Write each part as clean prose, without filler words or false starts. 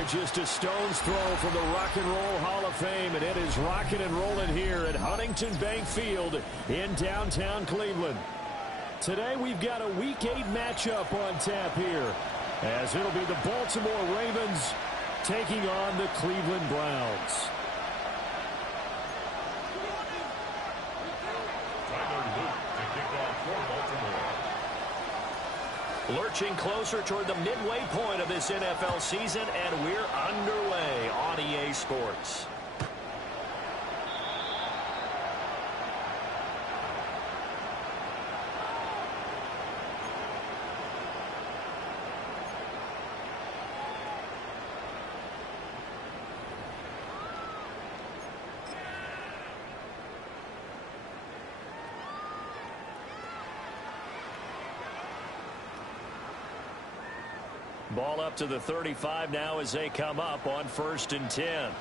They're just a stone's throw from the Rock and Roll Hall of Fame, and it is rocking and rolling here at Huntington Bank Field in downtown Cleveland. Today we've got a Week 8 matchup on tap here, as it'll be the Baltimore Ravens taking on the Cleveland Browns. Lurching closer toward the midway point of this NFL season, and we're underway on EA Sports. Ball up to the 35 now as they come up on 1st and 10.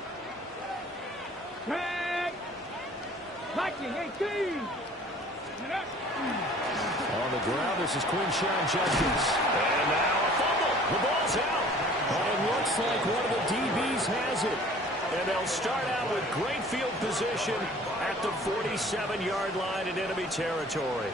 On the ground, this is Quinshon Judkins. And now a fumble. The ball's out. And it looks like one of the DBs has it. And they'll start out with great field position at the 47-yard line in enemy territory.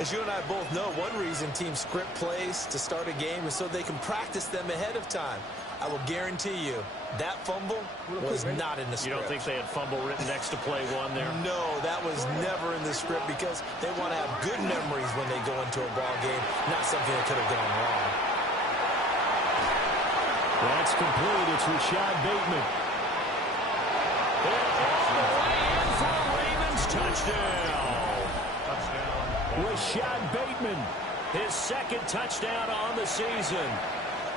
As you and I both know, one reason teams script plays to start a game is so they can practice them ahead of time. I will guarantee you that fumble was not in the script. You don't think they had fumble written next to play one there? No, that was never in the script because they want to have good memories when they go into a ball game, not something that could have gone wrong. That's complete. It's Rashad Bateman. And all the way in for a Ravens touchdown. Rashad Bateman, his second touchdown on the season.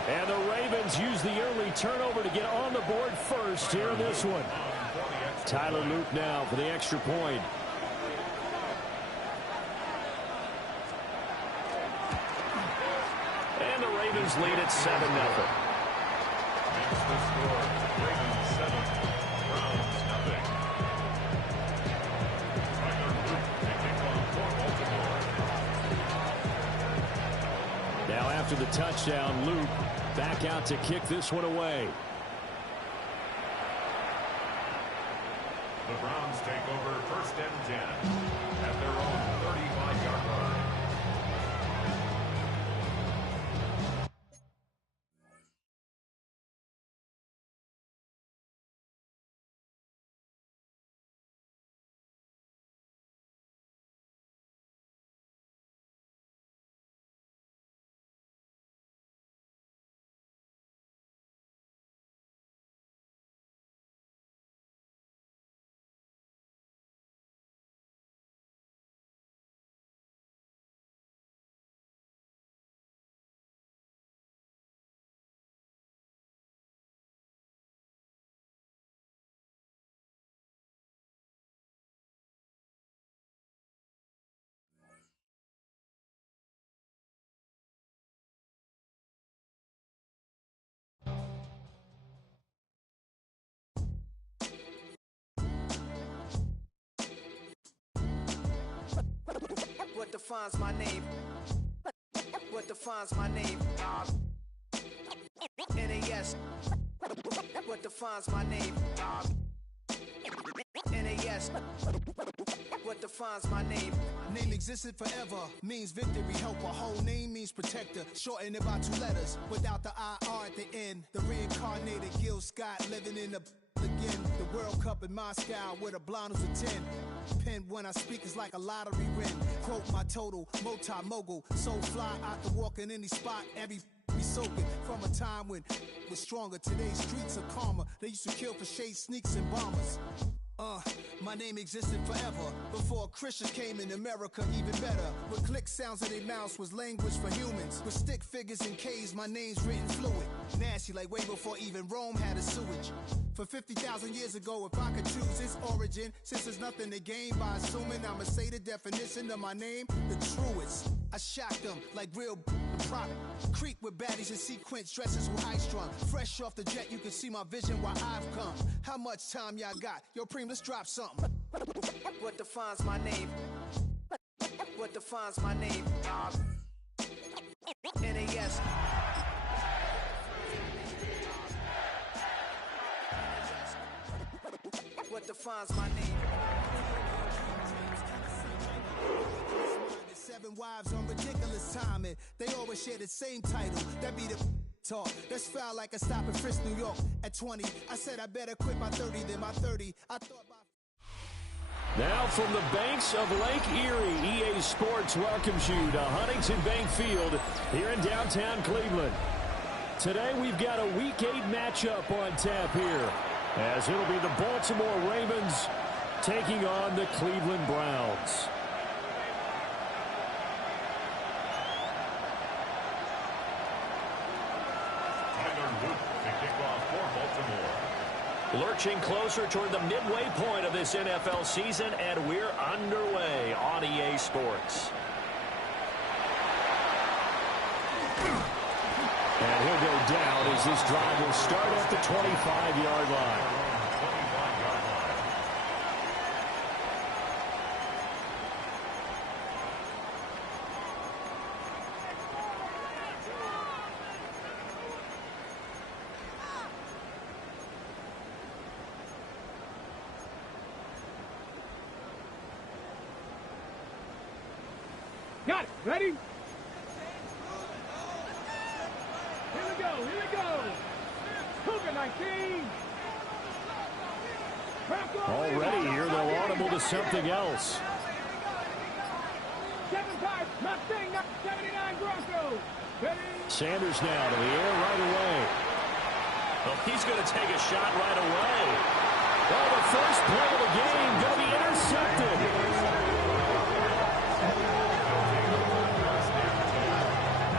And the Ravens use the early turnover to get on the board first here in this one. Tyler Luke now for the extra point. And the Ravens lead at 7-0. Now after the touchdown, Luke back out to kick this one away. The Browns take over 1st and 10 at their own 35-yard line. What defines my name? What defines my name? NAS. What defines my name? NAS. What defines my name? Name existed forever, means victory, helper. Whole name means protector, shortened it by 2 letters, without the IR at the end. The reincarnated Gil Scott living in the again. The World Cup in Moscow with a blind who's a 10. Pen when I speak is like a lottery win. Quote my total, multi-mogul, so fly I can walk in any spot, every be soaking from a time when it was stronger. Today's streets are calmer. They used to kill for shade sneaks and bombers. My name existed forever before Christians came in America, even better. With click sounds in their mouths was language for humans. With stick figures and K's, my name's written fluid. Nasty like way before even Rome had a sewage. For 50,000 years ago, if I could choose its origin, since there's nothing to gain by assuming I'ma say the definition of my name, the truest. I shock them like real prop. Creep with baddies in sequence, dresses with high strung. Fresh off the jet, you can see my vision where I've come. How much time y'all got? Yo, Preem, let's drop something. What defines my name? What defines my name? NAS. defines my name. 7 wives on ridiculous timing. They always share the same title. That be the talk. That's foul like a stop in Frisk, New York. At 20, I said I better quit by 30 than my 30. I thought by... Now from the banks of Lake Erie, EA Sports welcomes you to Huntington Bank Field here in downtown Cleveland. Today we've got a Week 8 matchup on tap here, as it'll be the Baltimore Ravens taking on the Cleveland Browns. Lurching closer toward the midway point of this NFL season, and we're underway on EA Sports. And he'll go down as this drive will start at the 25-yard line. Got it. Ready? Here we go. Here we go. Cougar 19. Already here, they'll audible to something else. 7-5. Mustang 79 Broncos. Ready? Sanders now to the air right away. Well, he's going to take a shot right away. Well, the first play of the game going to be intercepted.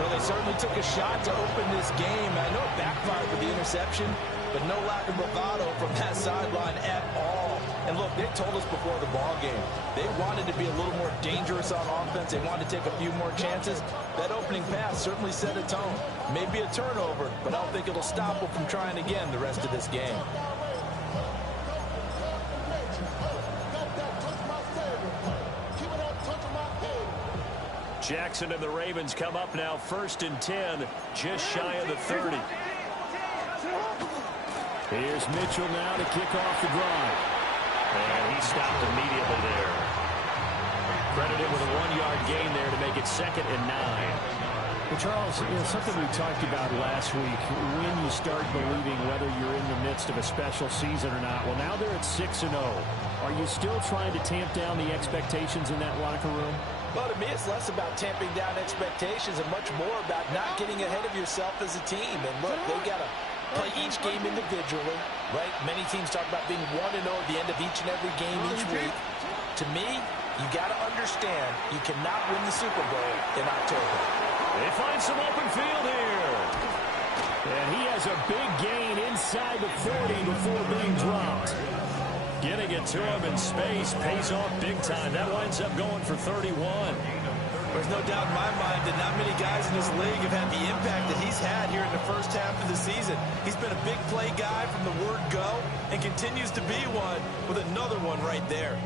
They certainly took a shot to open this game. I know it backfired with the interception, but no lack of bravado from that sideline at all. And look, they told us before the ball game, they wanted to be a little more dangerous on offense. They wanted to take a few more chances. That opening pass certainly set a tone. Maybe a turnover, but I don't think it'll stop them from trying again the rest of this game. Jackson and the Ravens come up now 1st and 10, just shy of the 30. Here's Mitchell now to kick off the drive. And he stopped immediately there. Credited with a 1-yard gain there to make it 2nd and 9. Well, Charles, something we talked about last week, when you start believing whether you're in the midst of a special season or not. Well, now they're at 6-0. Are you still trying to tamp down the expectations in that locker room? Well, to me, it's less about tamping down expectations and much more about not getting ahead of yourself as a team. And look, they got to play each game individually, right? Many teams talk about being 1-0 at the end of each and every game each week. To me, you got to understand you cannot win the Super Bowl in October. They find some open field here. And he has a big gain inside the 40 before being dropped. Getting it to him in space pays off big time. That winds up going for 31. There's no doubt in my mind that not many guys in this league have had the impact that he's had here in the first half of the season. He's been a big play guy from the word go and continues to be one with another one right there.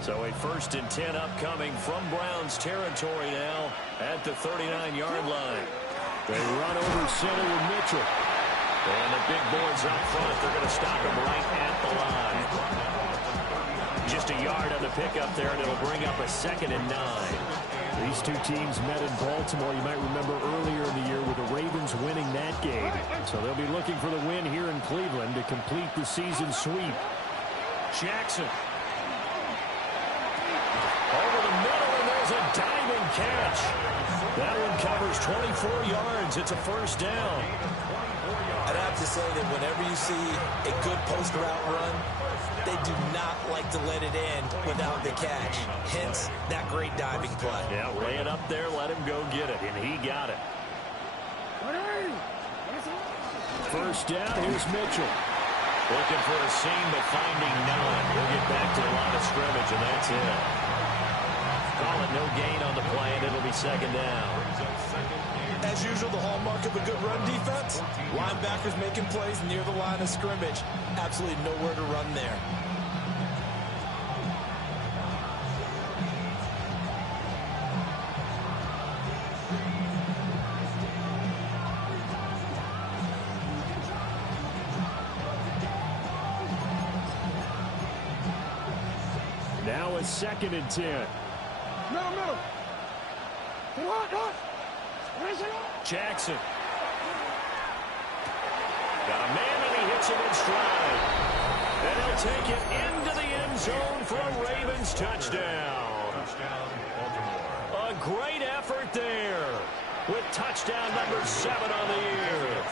So a 1st and 10 upcoming from Browns territory now at the 39-yard line. They run over center with Mitchell. And the big boys up front, they're going to stop him right at the line. Just a yard on the pickup there, and it'll bring up a 2nd and 9. These two teams met in Baltimore, you might remember earlier in the year, with the Ravens winning that game. So they'll be looking for the win here in Cleveland to complete the season sweep. Jackson. Over the middle, and there's a diving catch. That one covers 24 yards. It's a 1st down. I'd have to say that whenever you see a good post route run, they do not like to let it end without the catch. Hence, that great diving play. Yeah, lay it up there, let him go get it, and he got it. 1st down, here's Mitchell. Looking for a seam, but finding none. We'll get back to the line of scrimmage, and that's it. Call it no gain on the play, and it'll be 2nd down. As usual, the hallmark of a good run defense, linebackers making plays near the line of scrimmage. Absolutely nowhere to run there. Now a 2nd and 10. Middle. Jackson. Got a man, and he hits him in stride. And he'll take it into the end zone for a Ravens touchdown. Touchdown, Baltimore. A great effort there with touchdown number 7 on the year.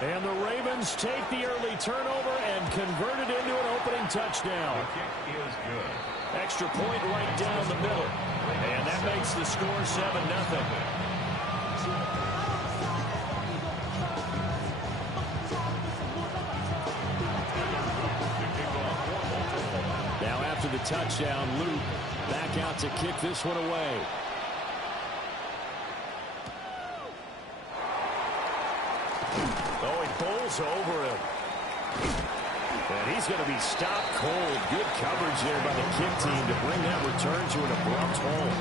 And the Ravens take the early turnover and convert it into an opening touchdown. The kick is good. Extra point right down the middle. And that makes the score 7-0. Now after the touchdown, Luke back out to kick this one away. Oh, he bowls over him. And he's going to be stopped cold. Good coverage there by the kick team to bring that return to an abrupt halt.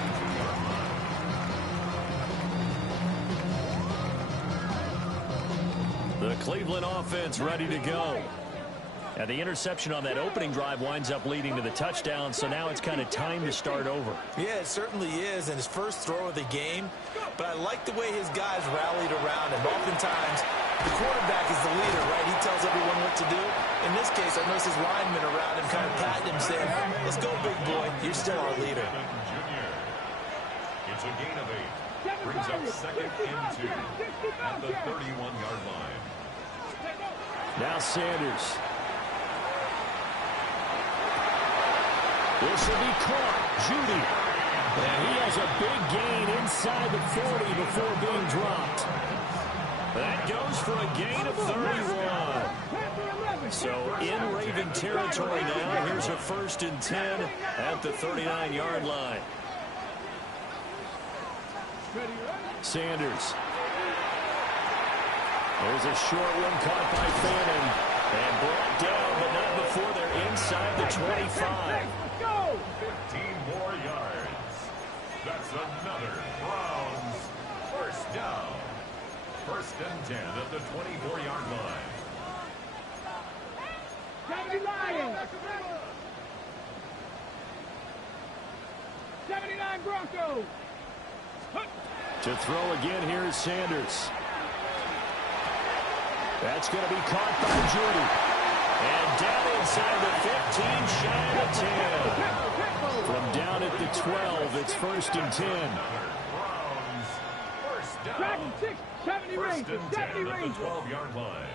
The Cleveland offense ready to go. And the interception on that opening drive winds up leading to the touchdown, so now it's kind of time to start over. Yeah, it certainly is, and his first throw of the game. But I like the way his guys rallied around him. Oftentimes, the quarterback is the leader, right? He tells everyone what to do. In this case, I noticed his linemen around him kind of patting him, saying, let's go, big boy. You're still our leader. It's a gain of 8. Brings up 2nd and 2 at the 31-yard line. Now Sanders. This will be caught. Judy. And he has a big gain inside the 40 before being dropped. That goes for a gain of 31. So in Raven territory now. Here's a 1st and 10 at the 39-yard line. Sanders. There's a short one caught by Fannin. And brought down, but not before they're inside the 25. 15 more yards. That's another Browns first down. 1st and 10 at the 24-yard line. 79 Broncos. To throw again, here is Sanders. That's going to be caught by Judy. And down inside the 15, shy of 10. From down at the 12, it's 1st and 10. Browns first down. Dragon 6, 70 1st range, and 10 70 at the range. 12-yard line.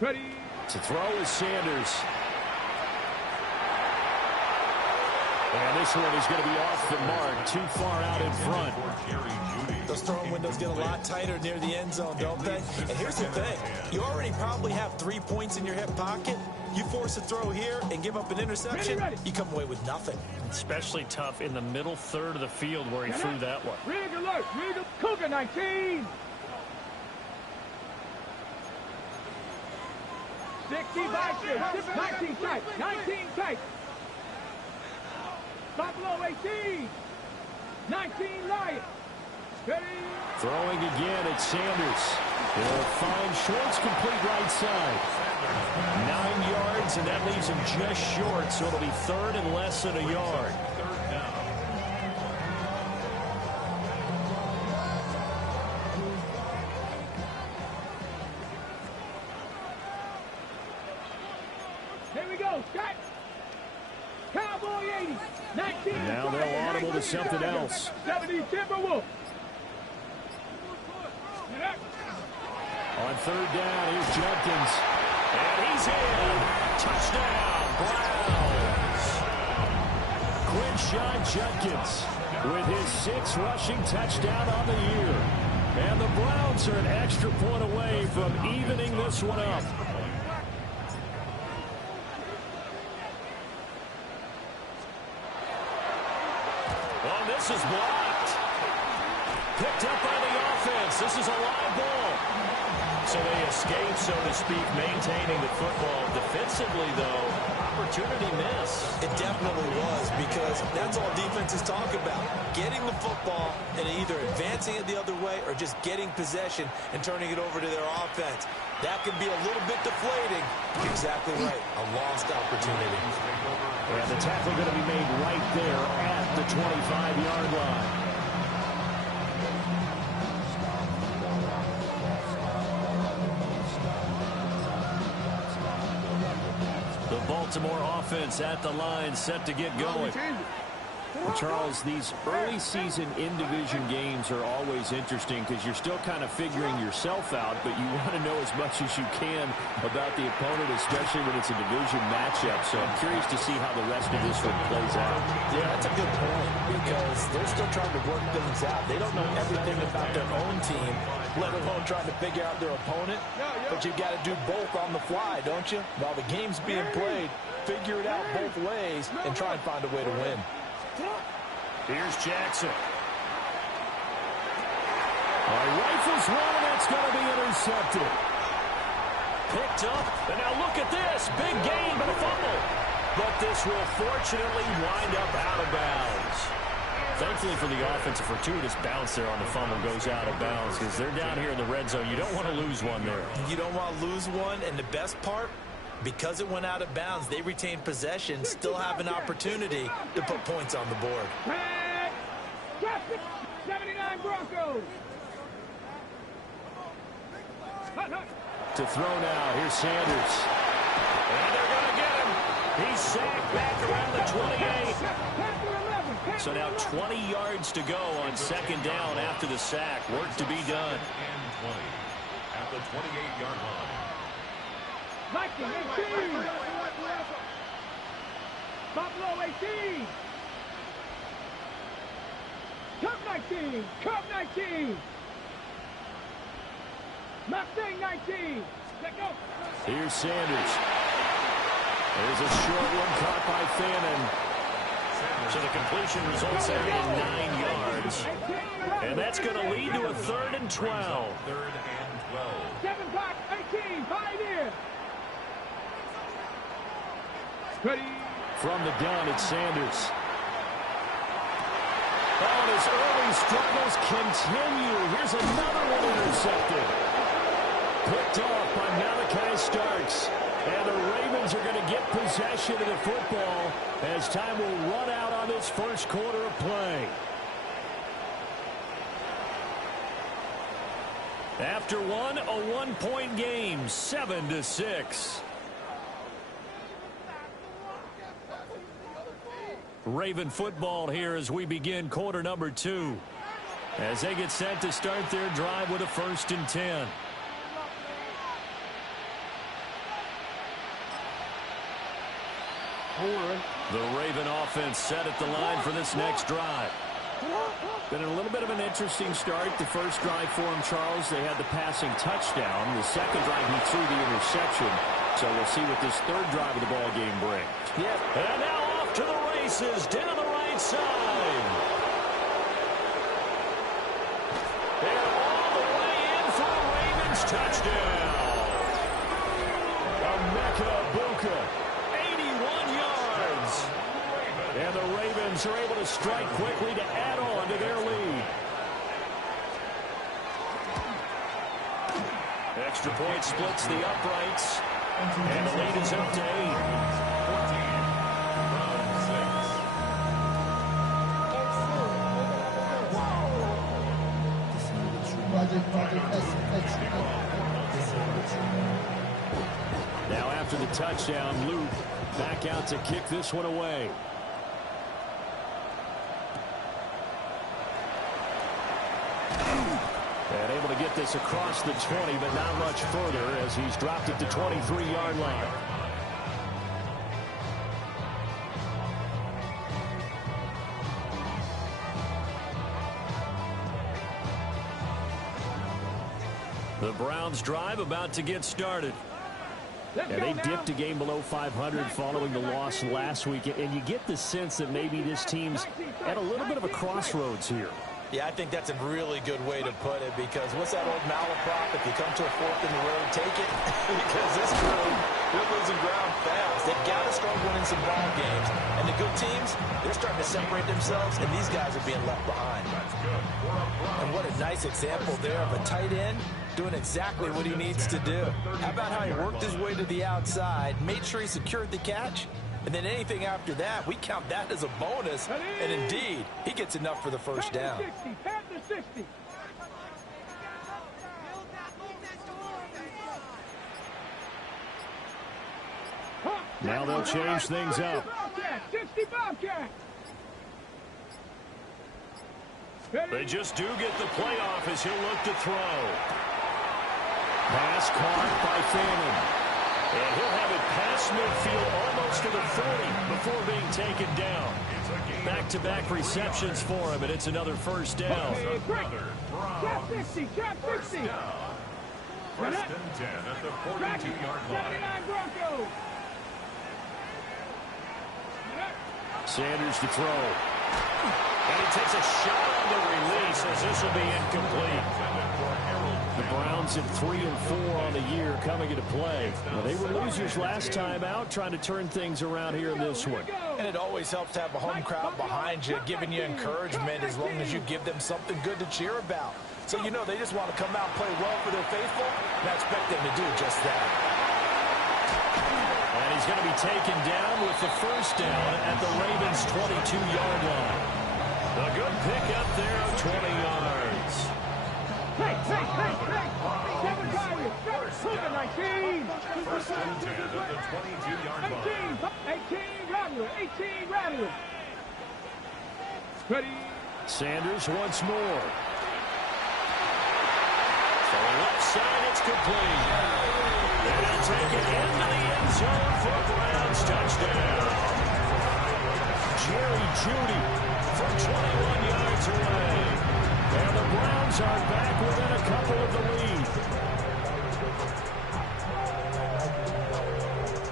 Ready. To throw is Sanders. And this one is going to be off the mark, too far out in front. Those throwing windows get a lot tighter near the end zone, don't they? And here's the thing. You already probably have 3 points in your hip pocket. You force a throw here and give up an interception, you come away with nothing. Especially tough in the middle third of the field where he threw that one. Rig alert. Rig alert. Cougar 19. 60 by 6. 19 tight. 19 tight. Buffalo 18. 19 Lions. Ready. Throwing again at Sanders. He'll find Schwartz complete right side. 9 yards, and that leaves him just short, so it'll be 3rd and less than a yard. 3rd down. Here we go. Scott. Cowboy 80. 19. Now they'll audible to something else. 70 Timberwolves. On 3rd down, here's Jenkins. And he's in. Touchdown, Browns. Quinshon Judkins with his 6th rushing touchdown on the year. And the Browns are an extra point away from evening this one up. Oh, this is blocked. Picked up by the offense. This is a live ball. So they escape, so to speak, maintaining the football. Defensively, though, opportunity miss. It definitely was, because That's all defenses talk about. Getting the football and either advancing it the other way or just getting possession and turning it over to their offense. That can be a little bit deflating. Exactly right. A lost opportunity. And the tackle going to be made right there at the 25-yard line. The Baltimore offense at the line, set to get going. Charles, these early season in-division games are always interesting because you're still kind of figuring yourself out, but you want to know as much as you can about the opponent, especially when it's a division matchup. So I'm curious to see how the rest of this one plays out. Yeah, that's a good point because they're still trying to work things out. They don't know everything about their own team, let alone trying to figure out their opponent. But you've got to do both on the fly, don't you? While the game's being played, figure it out both ways and try and find a way to win. Here's Jackson. Rifles one, and that's going to be intercepted. Picked up, and now look at this. Big gain, but a fumble. But this will fortunately wind up out of bounds. Thankfully for the offense, a fortuitous bounce there on the fumble goes out of bounds because they're down here in the red zone. You don't want to lose one there. You don't want to lose one, and the best part, because it went out of bounds, they retained possession, still have an opportunity to put points on the board. 79 Broncos. To throw now, here's Sanders. And they're going to get him. He's sacked back around the 28. So now 20 yards to go on second down after the sack. Work to be done. And 20 at the 28-yard line. 19, 18. Buffalo 18. Cup 19. Cup 19. Mustang 19. Let go. Here's Sanders. There's a short one caught by Fannin. So the completion results there in 9 yards. And that's going to lead to a 3rd and 12. 3rd and 12. 7 box 18. 5 here. Ready. From the gun, it's Sanders. Oh, and his early struggles continue. Here's another one intercepted. Picked off by Malachi Starks. And the Ravens are going to get possession of the football as time will run out on this first quarter of play. After one, a 1-point game, 7-6. Raven football here as we begin quarter number 2. As they get set to start their drive with a 1st and 10. The Raven offense set at the line for this next drive. Been a little bit of an interesting start. The first drive for him, Charles, they had the passing touchdown. The second drive, he threw the interception. So we'll see what this third drive of the ball game brings. Yeah. And now off to the races down the right side. And all the way in for a Ravens touchdown. Emeka Buka, 81 yards. And the Ravens are able to strike quickly to add on to their lead. Extra point splits the uprights. And the lead is up to 8. 14. Now after the touchdown, Luke back out to kick this one away. And able to get this across the 20, but not much further as he's dropped it to 23-yard line. The Browns drive about to get started. And they dipped a game below 500 following the loss last week. And you get the sense that maybe this team's at a little bit of a crossroads here. Yeah, I think that's a really good way to put it because what's that old malaprop? If you come to a fork in the road, take it. Because this crew, They're losing ground fast. They've got to start winning some ball games. And the good teams, they're starting to separate themselves, and these guys are being left behind. And what a nice example there of a tight end doing exactly what he needs to do. How about how he worked his way to the outside, made sure he secured the catch, and then anything after that, we count that as a bonus. And indeed, he gets enough for the first down. Panther 60. Now they'll change things up. 60 Bobcat. They just do get the play off as he'll look to throw. Pass caught by Fannin. And he'll have it past midfield almost to the 40 before being taken down. Back-to-back receptions for him, and it's another first down. Trap 60, trap 60. First and 10 at the 42-yard line. 79 Broncos. Sanders to throw. And he takes a shot on the release as this will be incomplete. The Browns at 3-4 on the year coming into play. Well, they were losers last time out, trying to turn things around here in this one. And it always helps to have a home crowd behind you, giving you encouragement as long as you give them something good to cheer about. So you know they just want to come out and play well for their faithful, and I expect them to do just that. And he's going to be taken down with the first down at the Ravens' 22-yard line. A good pickup there of 20 yards. Hey! 7 Tigers. Hooker 19. First and 10 at the 22-yard line. 18 Rattler. Ready. Sanders once more. So left side, it's complete. And he'll take it into the end zone for a Browns touchdown. Jerry Jeudy from 21 yards away. And the Browns are back within a couple of the lead.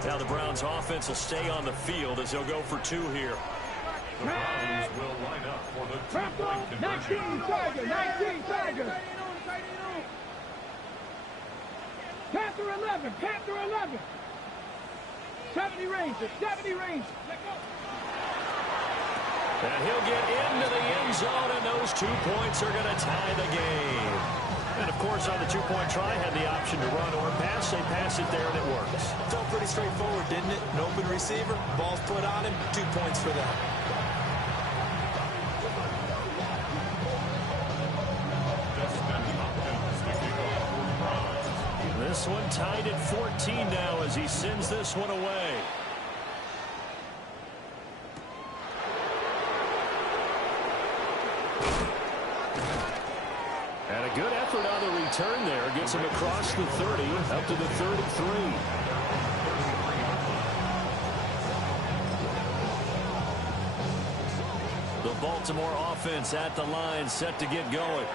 Now the Browns offense will stay on the field as they'll go for 2 here. The Browns will line up for the two-point conversion. 19 Tigers. Panther 11. 70 Rangers. And he'll get into the end zone, and those 2 points are going to tie the game. And, of course, on the two-point try, had the option to run or pass. They pass it there, and it works. Felt pretty straightforward, didn't it? An open receiver, ball's put on him, 2 points for them. This one tied at 14 now as he sends this one away. And a good effort on the return there. Gets him across the 30, up to the 33. The Baltimore offense at the line, set to get going.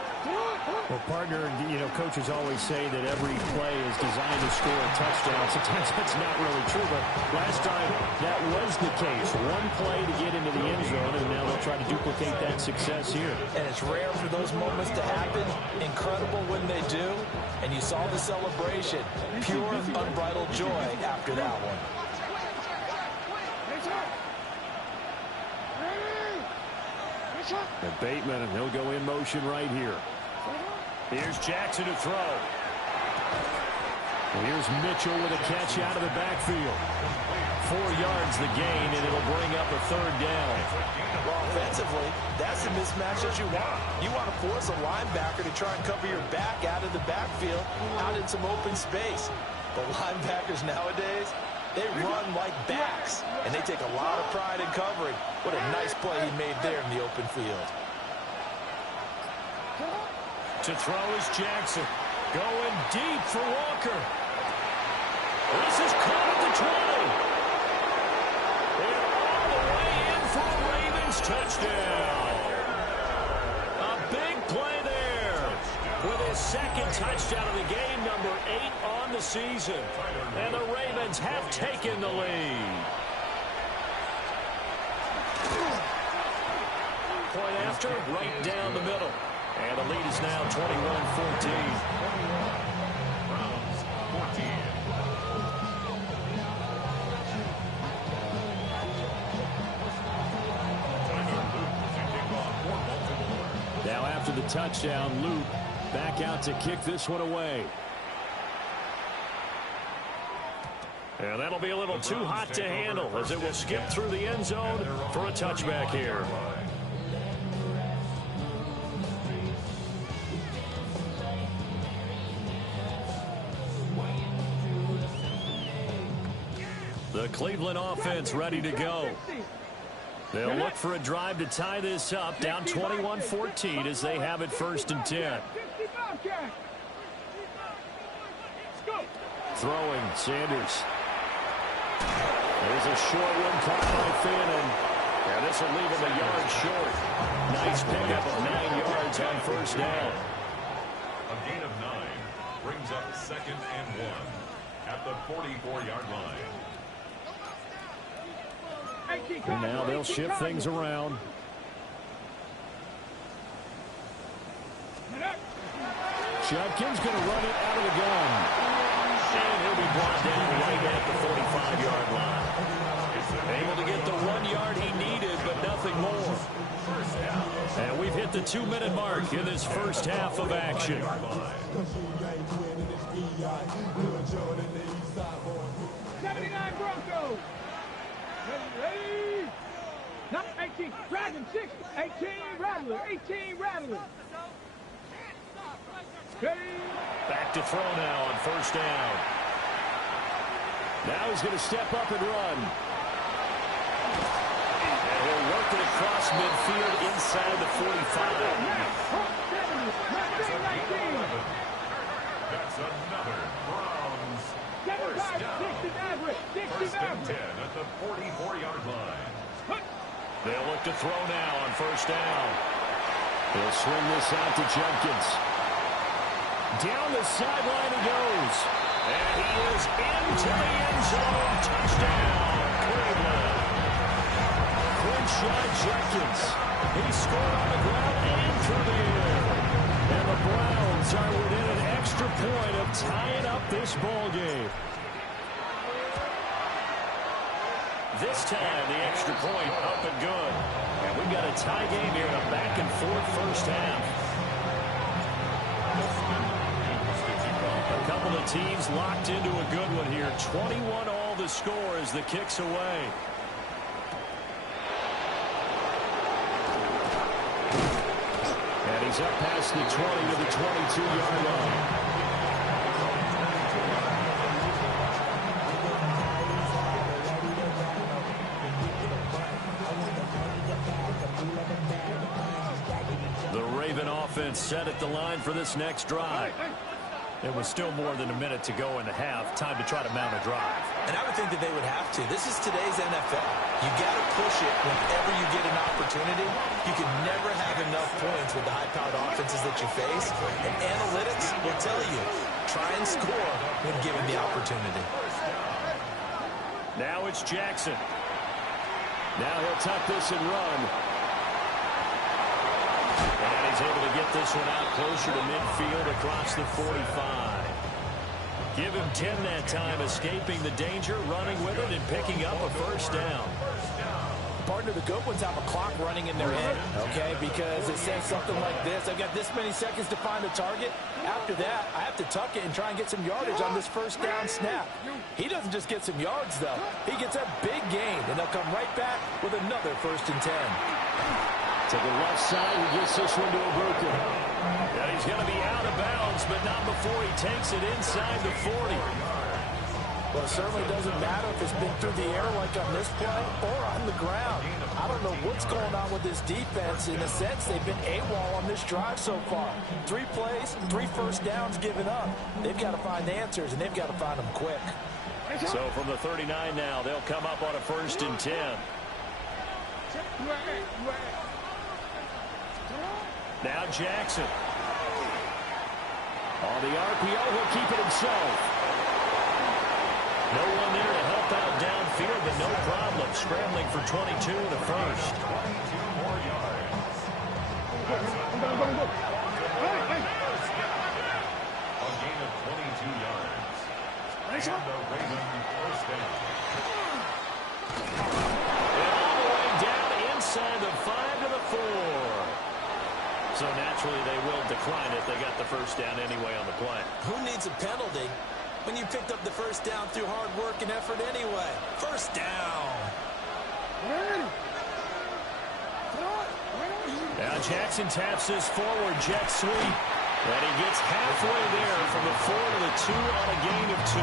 Well, partner, you know, coaches always say that every play is designed to score a touchdown. Sometimes that's not really true, but last time that was the case. One play to get into the end zone, and now they'll try to duplicate that success here. And it's rare for those moments to happen. Incredible when they do. And you saw the celebration. Pure, unbridled joy after that one. And Bateman, and he'll go in motion right here. Here's Jackson to throw. And here's Mitchell with a catch out of the backfield. 4 yards the gain, and it'll bring up a third down. Well, offensively, that's the mismatch that you want. You want to force a linebacker to try and cover your back out of the backfield, out in some open space. The linebackers nowadays, they run like backs, and they take a lot of pride in covering. What a nice play he made there in the open field. To throw is Jackson. Going deep for Walker. This is caught at the 20. And all the way in for a Ravens touchdown. A big play there with his second touchdown of the game, number 8 on the season. And the Ravens have taken the lead. Point after, right down the middle. And the lead is now 21-14. Now after the touchdown, Luke back out to kick this one away. And that'll be a little too hot to handle as it will skip through the end zone for a touchback here. The Cleveland offense ready to go. They'll look for a drive to tie this up, down 21-14 as they have it 1st and 10. Throwing, Sanders. There's a short one caught by Fannin. And this will leave him a yard short. Nice pickup of 9 yards on 1st down. A gain of 9 brings up 2nd and 1 at the 44-yard line. And now they'll shift things around. Judkins going to run it out of the gun. And he'll be brought down right at the 45-yard line. Able to get the 1 yard he needed, but nothing more. And we've hit the 2-minute mark in this first half of action. 79 Broncos. Ready? Not 18. Dragon 6. 18 Rattler. 18 Rattler. Ready? Back to throw now on 1st down. Now he's going to step up and run. And he'll work it across midfield inside the 45. That's another Browns first down. 1st and 10 at the 44-yard line. They'll look to throw now on 1st down. He'll swing this out to Judkins. Down the sideline he goes. And he is into the end zone. Touchdown, Cleveland. Crenshaw Judkins. He scored on the ground and through the air. And the Browns are within an extra point of tying up this ball game. This time, the extra point up and good. And we've got a tie game here in a back-and-forth first half. A couple of teams locked into a good one here. 21 all the score as the kick's away. And he's up past the 20 to the 22-yard line. The Raven offense set at the line for this next drive. There was still more than a minute to go in the half. Time to try to mount a drive. And I would think that they would have to. This is today's NFL. You got to push it whenever you get an opportunity. You can never have enough points with the high-powered offenses that you face. And analytics will tell you, try and score when given the opportunity. Now it's Jackson. Now he'll tuck this and run. And he's able to get this one out closer to midfield across the 45. Give him 10 that time, escaping the danger, running with it, and picking up a 1st down. Partner, the good ones have a clock running in their head, okay? Because it says something like this. I've got this many seconds to find a target. After that, I have to tuck it and try and get some yardage on this 1st down snap. He doesn't just get some yards, though. He gets a big gain, and they'll come right back with another 1st and 10. To the left side, he gets this one to a broker. And he's going to be out of bounds, but not before he takes it inside the 40. Well, it certainly doesn't matter if it's been through the air like on this play or on the ground. I don't know what's going on with this defense. In a sense, they've been AWOL on this drive so far. 3 plays, 3 1st downs given up. They've got to find answers, and they've got to find them quick. So from the 39 now, they'll come up on a 1st and 10. Now Jackson. On the RPO, he'll keep it himself. No one there to help out downfield, but no problem. Scrambling for 22 in the 1st. 22 more yards. A gain of 22 yards. And the Raven 1st down. And all the way down inside the 5 to the 4. So naturally they will decline it. They got the first down anyway on the play. Who needs a penalty when you picked up the first down through hard work and effort anyway? First down. Now Jackson taps this forward jet sweep. And he gets halfway there from the 4 to the 2 on a gain of 2.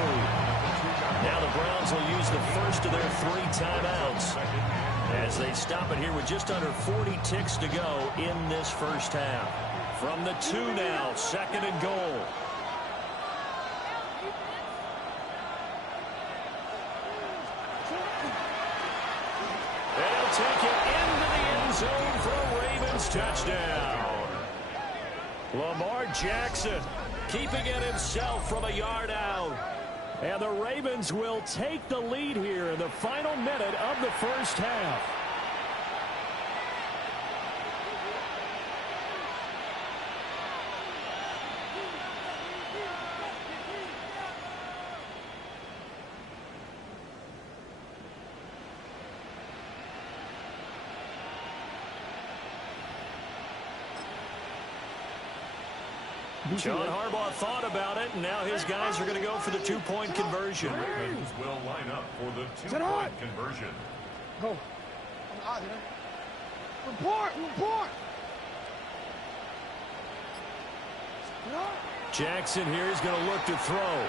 Now the Browns will use the first of their 3 timeouts as they stop it here with just under 40 ticks to go in this first half. From the 2 now, 2nd and goal. They'll take it into the end zone for a Ravens touchdown. Lamar Jackson keeping it himself from a yard out. And the Ravens will take the lead here in the final minute of the first half. John Harbaugh thought about it, and now his guys are going to go for the 2-point conversion. The Ravens will line up for the 2-point conversion. Go. Report. Jackson here is going to look to throw.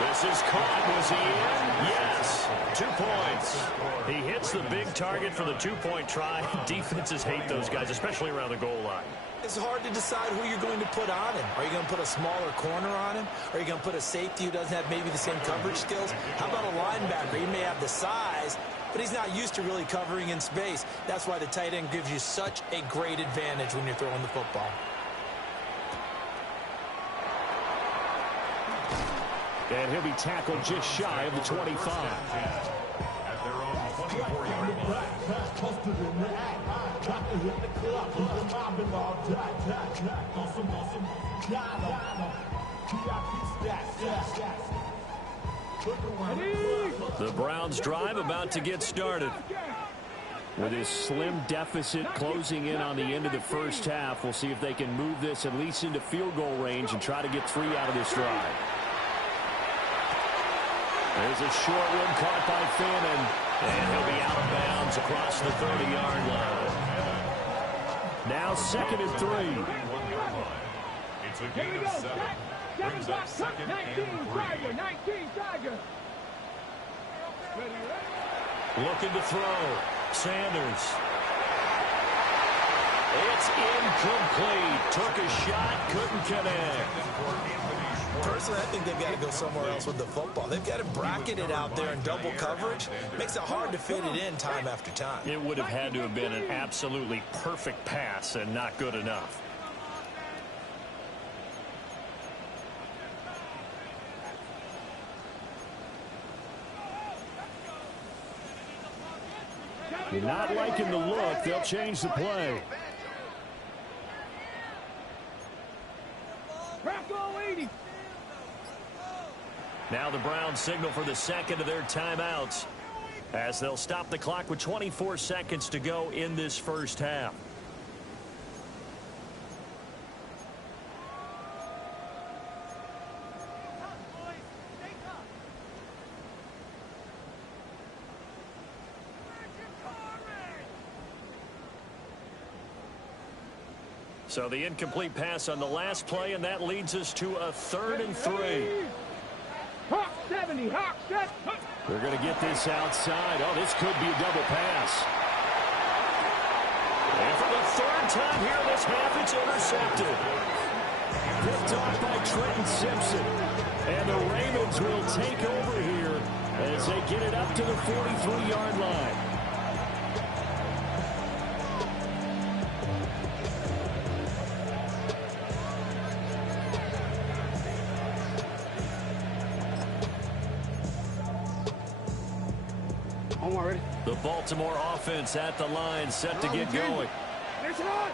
This is caught. Was he in? Yes. 2 points. He hits the big target for the 2-point try. Defenses hate those guys, especially around the goal line. It's hard to decide who you're going to put on him. Are you going to put a smaller corner on him? Are you going to put a safety who doesn't have maybe the same coverage skills? How about a linebacker? He may have the size, but he's not used to really covering in space. That's why the tight end gives you such a great advantage when you're throwing the football. And he'll be tackled just shy of the 25. At their own 24-yard line. The Browns drive about to get started. With his slim deficit closing in on the end of the first half, we'll see if they can move this at least into field goal range and try to get 3 out of this drive. There's a short one caught by Fannin, and he'll be out of bounds across the 30-yard line. Now 2nd and 3. It's a gain of 7. Brings up 2nd and 3. 19 Tiger. Looking to throw. Sanders. It's incomplete. Took a shot, couldn't connect. Personally, I think they've got to go somewhere else with the football. They've got to bracket it out there in double coverage. Makes it hard to fit it in time after time. It would have had to have been an absolutely perfect pass and not good enough. Not liking the look. They'll change the play. Now the Browns signal for the 2nd of their timeouts as they'll stop the clock with 24 seconds to go in this first half. So the incomplete pass on the last play, and that leads us to a 3rd and 3. Hawk 70, Hawk 70. They're going to get this outside. Oh, this could be a double pass. And for the 3rd time here this half, it's intercepted. Picked off by Trenton Simpson. And the Ravens will take over here as they get it up to the 43-yard line. The Baltimore offense at the line, set to get going.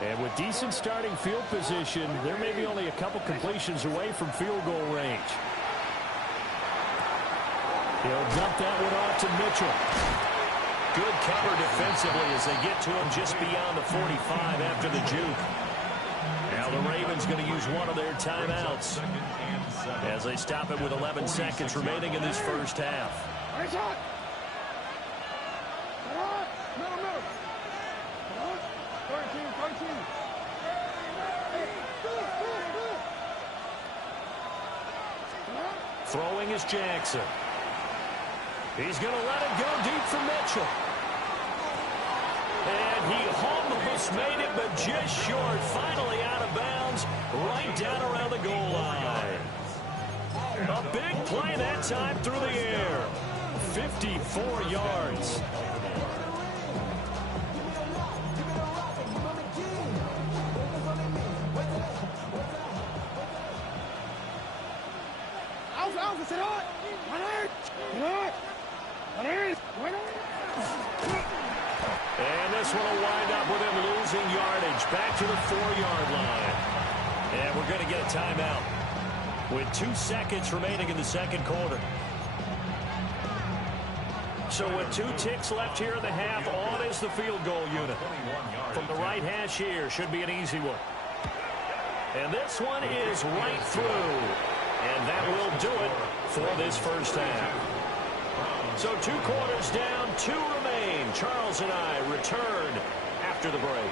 And with decent starting field position, there may be only a couple completions away from field goal range. He'll dump that one off to Mitchell. Good cover defensively as they get to him just beyond the 45 after the juke. Now the Ravens going to use one of their timeouts as they stop it with 11 seconds remaining in this first half. Throwing is Jackson. He's going to let it go deep for Mitchell. And he almost made it, but just short. Finally out of bounds, right down around the goal line. A big play that time through the air. 54 yards. And this one will wind up with him losing yardage back to the 4-yard line. And we're going to get a timeout with 2 seconds remaining in the second quarter. So with 2 ticks left here in the half, on is the field goal unit. From the right hash here, should be an easy one. And this one is right through. And that will do it for this first half. So 2 quarters down, 2 remain. Charles and I return after the break.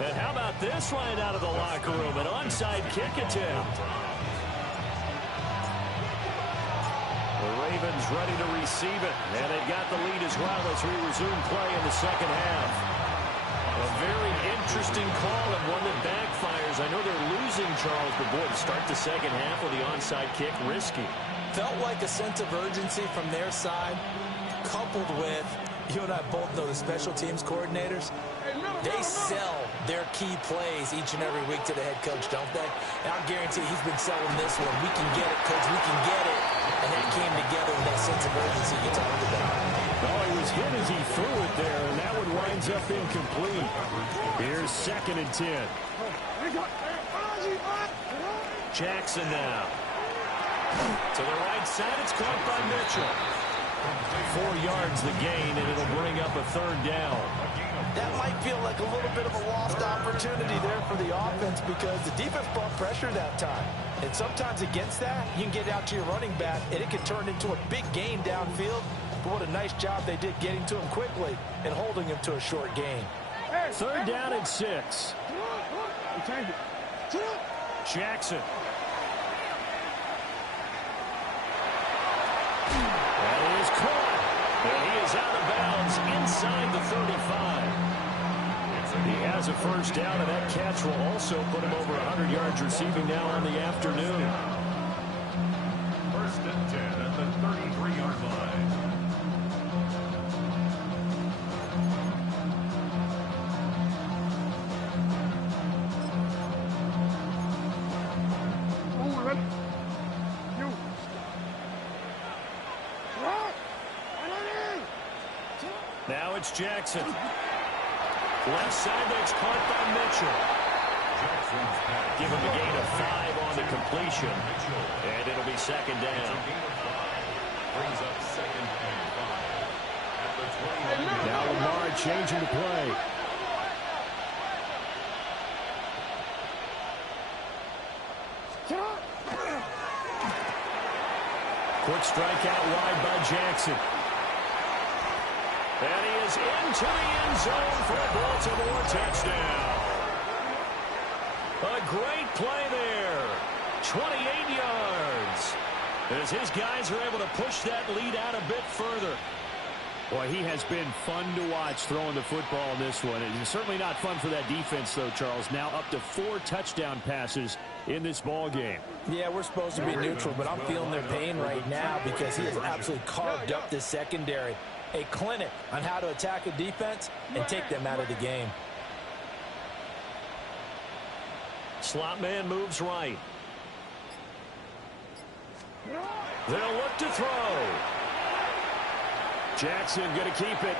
And how about this right out of the locker room? An onside kick attempt. The Ravens ready to receive it, and they've got the lead as well as we resume play in the second half. A very interesting call and one that backfires. I know they're losing, Charles, but boy, to start the second half with the onside kick, risky. Felt like a sense of urgency from their side, coupled with, you and I both know the special teams coordinators, they sell their key plays each and every week to the head coach, don't they? And I guarantee he's been selling this one. We can get it, coach, we can get it. And that came together with that sense of urgency you talked about. Well, he was hit as he threw it there, and that one winds up incomplete. Here's 2nd and 10. Jackson now. To the right side, it's caught by Mitchell. 4 yards the gain, and it'll bring up a 3rd down. That might feel like a little bit of a lost opportunity there for the offense because the defense brought pressure that time. And sometimes against that, you can get out to your running back, and it can turn into a big gain downfield. But what a nice job they did getting to him quickly and holding him to a short gain. 3rd down and 6. Jackson. That is caught. And he is out of bounds inside the 35. He has a first down, and that catch will also put him over 100 yards receiving now on the afternoon. 1st and 10 at the 33-yard line. Now it's Jackson. Left side, that's caught by Mitchell. Give him a gain of 5 on the completion, and it'll be 2nd down. Brings up 2nd and 5 at the 20. Now Lamar changing the play. Quick strike out wide by Jackson. And he is into the end zone for a Baltimore touchdown. A great play there. 28 yards. As his guys are able to push that lead out a bit further. Boy, he has been fun to watch throwing the football in this one. It's certainly not fun for that defense, though, Charles. Now up to 4 touchdown passes in this ball game. Yeah, we're supposed to be neutral, but I'm feeling their pain right now because he has absolutely carved up this secondary. A clinic on how to attack a defense and take them out of the game. Slot man moves right. They'll look to throw. Jackson going to keep it.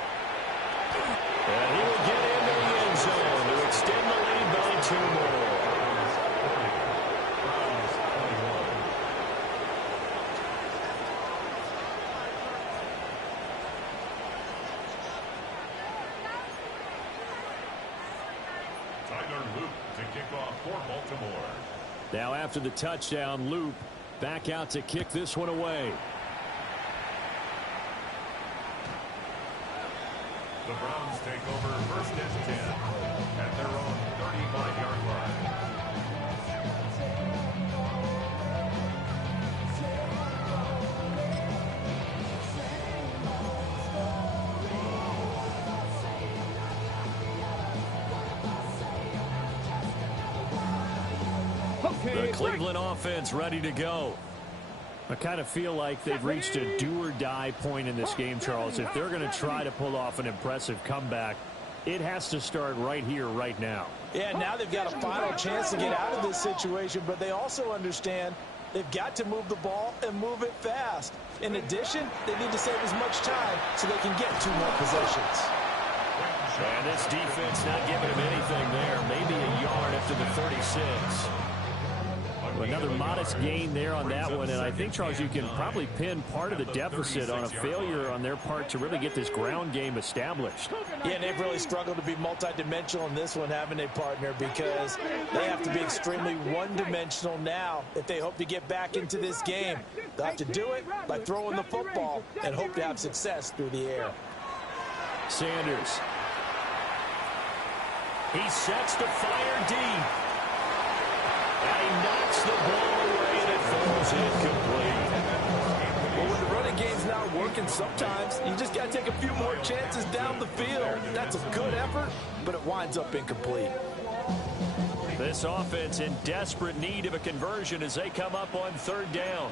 And he will get into the end zone to extend the lead by 2 more. Now after the touchdown, Loop back out to kick this one away. The Browns take over first and 10 at their own 35-yard line. The Cleveland offense ready to go. I kind of feel like they've reached a do-or-die point in this game, Charles. If they're going to try to pull off an impressive comeback, it has to start right here, right now. Yeah, now they've got a final chance to get out of this situation, but they also understand they've got to move the ball and move it fast. In addition, they need to save as much time so they can get 2 more possessions. And this defense not giving him anything there. Maybe a yard after the 36. Another modest gain there on that one, and I think, Charles, you can probably pin part of the deficit on a failure on their part to really get this ground game established. Yeah, and they've really struggled to be multidimensional in this one, haven't they, partner? Because they have to be extremely one-dimensional now if they hope to get back into this game. They'll have to do it by throwing the football and hope to have success through the air. Sanders. He sets to fire deep. And he knocks the ball away, and it falls incomplete. Well, when the running game's not working, sometimes you just got to take a few more chances down the field. That's a good effort, but it winds up incomplete. This offense in desperate need of a conversion as they come up on 3rd down.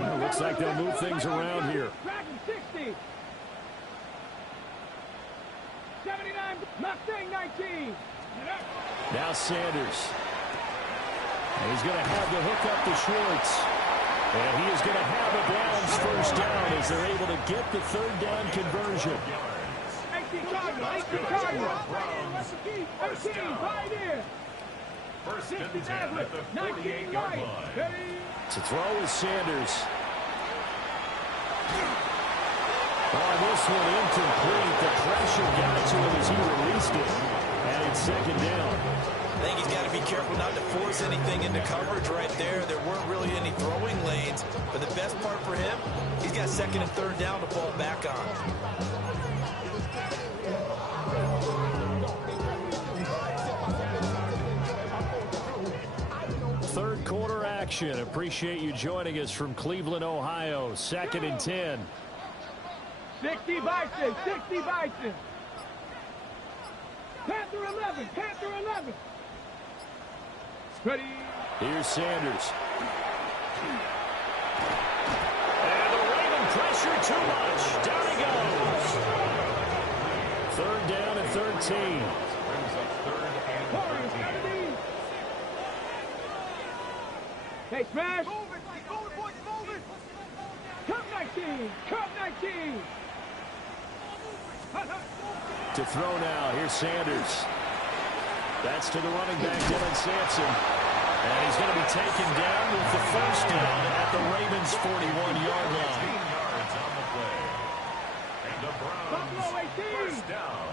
Well, looks like they'll move things around here. 79, Mustang 19. Now Sanders. And he's going to have the hook up to Schwartz. And he is going to have a Browns 1st down as they're able to get the 3rd down conversion. 18 Cardinals. 18, right in. First and 10 at the 48-yard line. To throw is Sanders. Oh, this one incomplete. The pressure got to him as he released it. And it's 2nd down. I think he's got to be careful not to force anything into coverage right there. There weren't really any throwing lanes. But the best part for him, he's got 2nd and 3rd down to fall back on. Third quarter action. Appreciate you joining us from Cleveland, Ohio. 2nd and 10. 60 Bison, 60 Bison. Panther 11, Panther 11. Ready. Here's Sanders. And the Raven pressure too much. Down he goes. 3rd down and 13. Hey, smash. Cup 19, Cup 19. To throw now. Here's Sanders. That's to the running back, Dylan Sampson. And he's going to be taken down with the 1st down at the Ravens' 41-yard line. 15 yards on the play. And the Browns, 1st down.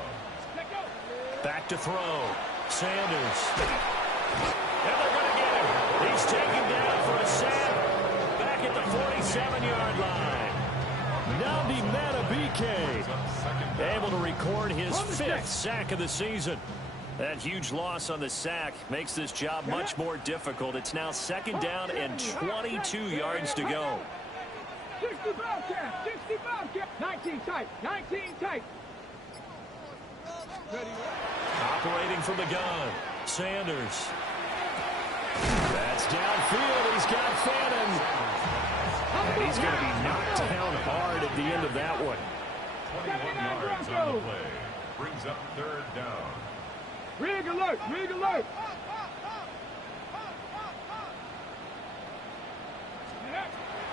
Back to throw. Sanders. And they're going to get him. He's taken down for a sack. Back at the 47-yard line. Nnamdi Madubuike able to record his 5th sack of the season. That huge loss on the sack makes this job much more difficult. It's now 2nd down and 22 yards to go. 60 Bobcat, 60 Bobcat. 19 tight, 19 tight. Operating from the gun, Sanders. That's downfield. He's got Fannin. And he's going to be knocked down hard at the end of that one. 21 yards on the play. Brings up 3rd down. Rig alert, rig alert.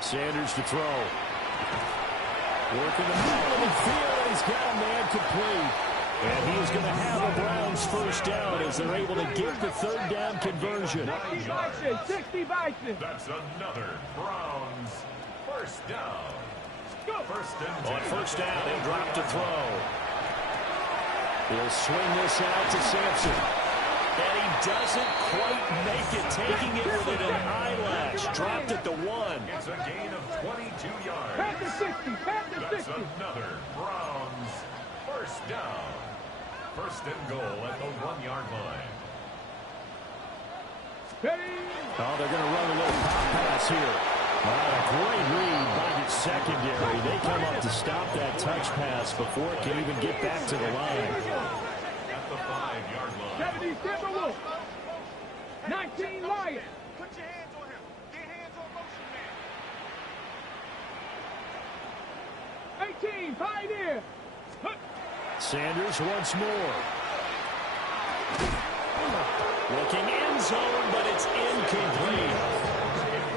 Sanders to throw. Working the middle of the field. He's got a man complete. And he is going to have a Browns first down as they're able to get the third down conversion. 60 Bison. That's another Browns first down. First and 10. On first down, he'll drop to throw. He'll swing this out to Sampson. And he doesn't quite make it, taking it with an eyelash. Dropped at the 1. It's a gain of 22 yards. Panther 60. Panther 60. That's another Browns first down. First and goal at the 1-yard line. Ready. Oh, they're going to run a little pop pass here. A great read by the secondary. They come up to stop that touch pass before it can even get back to the line. At the 5-yard line. 70 Timberwolves. 19 Lions. Put your hands on him. Get hands on motion man. 18 Pioneer. Sanders once more. Looking end zone, but it's incomplete.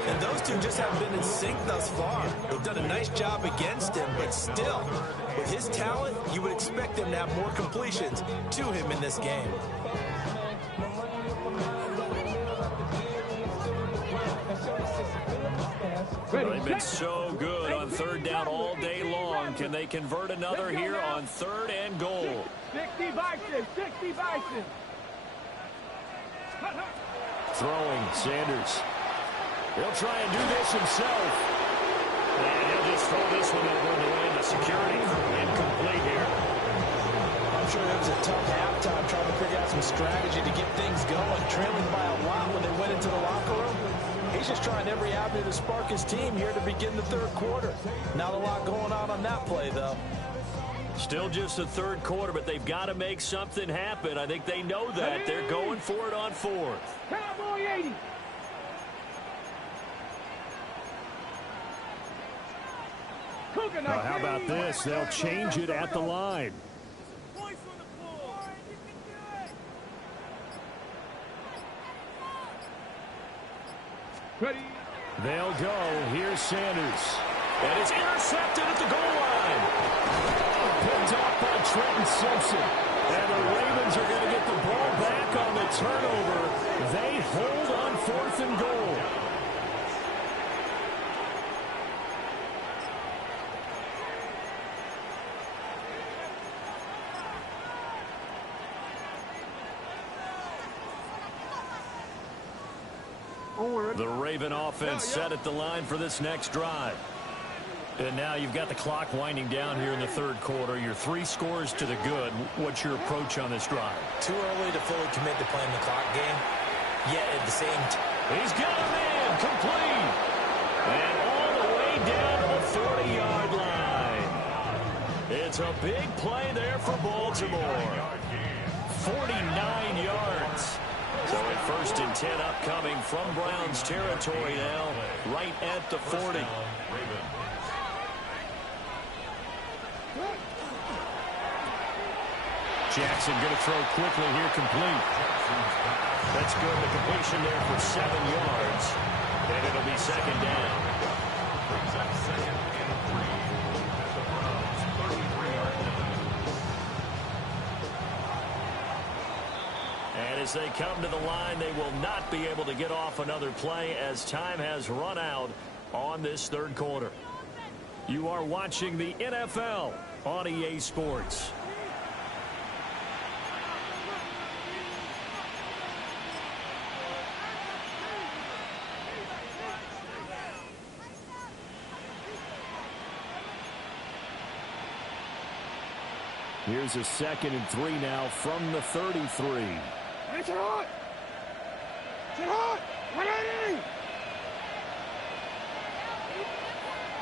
And those two just haven't been in sync thus far. They've done a nice job against him, but still, with his talent, you would expect him to have more completions to him in this game. They've been so good on third down all day long. Can they convert another here on third and goal? 60 Bison. 60 Bison. Throwing, Sanders. He'll try and do this himself. And he'll just throw this one over the way in the security. Incomplete here. I'm sure it was a tough halftime trying to figure out some strategy to get things going, trailing by a lot when they went into the locker room. He's just trying every avenue to spark his team here to begin the third quarter. Not a lot going on that play, though. Still just the third quarter, but they've got to make something happen. I think they know that. They're going for it on fourth. Cowboy 80. Now, how about this? They'll change it at the line. Ready. They'll go. Here's Sanders. And it's intercepted at the goal line. Picked up by Trenton Simpson. And the Ravens are going to get the ball back on the turnover. They hold on fourth and goal. The Raven offense set at the line for this next drive. And now you've got the clock winding down here in the third quarter. Your 3 scores to the good. What's your approach on this drive? Too early to fully commit to playing the clock game. Yet at the same time, He's got a man complete. And all the way down to the 40-yard line. It's a big play there for Baltimore. 49 yards. So at first and 10 upcoming from Browns territory now, right at the 40. Jackson going to throw quickly here, complete. That's good. The completion there for 7 yards. And it'll be second down. Brings up second and 3 at the Browns' 33-yard line. And as they come to the line, they will not be able to get off another play as time has run out on this third quarter. You are watching the NFL on EA Sports. Here's a 2nd and 3 now from the 33. It's hot. It's hot. 180.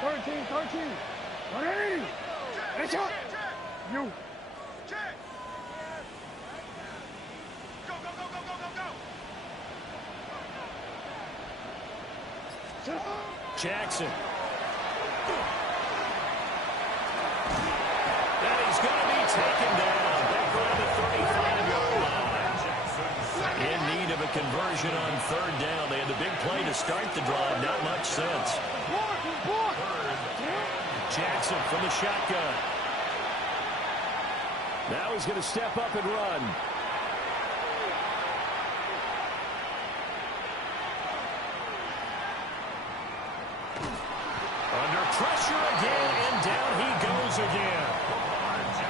13. 180. It's hot. You. Check. Go, go, go, go, go, go, go. Jackson. And he's going to be taken down back around the 35-yard line. In need of a conversion on third down. They had the big play to start the drive. Not much sense. Jackson from the shotgun. Now he's going to step up and run. Under pressure again, and down he goes again.